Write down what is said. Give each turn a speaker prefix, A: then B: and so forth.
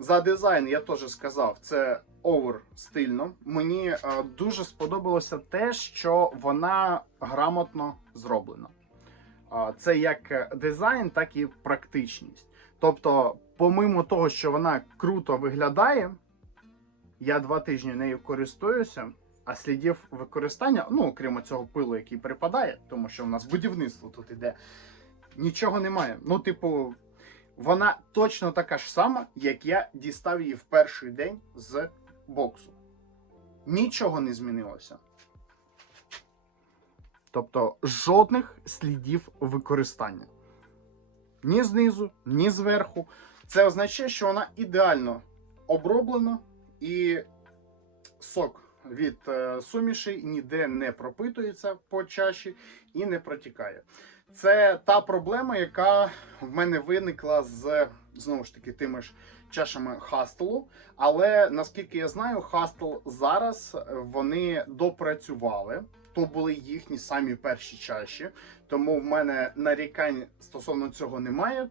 A: За дизайн я теж сказав, це овер стильно. Мені е, дуже сподобалося те, що вона грамотно зроблена. Це як дизайн, так і практичність. Тобто, помимо того, що вона круто виглядає, я два тижні нею користуюся, а слідів використання, ну окрім цього пилу, який припадає, тому що в нас будівництво тут іде, нічого немає. Ну, типу, вона точно така ж сама, як я дістав її в перший день з боксу. Нічого не змінилося. Тобто жодних слідів використання. Ні знизу, ні зверху. Це означає, що вона ідеально оброблена і сок від е, суміші ніде не пропитується по чаші і не протікає. Це та проблема, яка в мене виникла з знову ж таки тими ж чашами Хастелу. Але наскільки я знаю, Хастел зараз е, вони допрацювали. То були їхні самі перші чаші, тому в мене нарікань стосовно цього немає.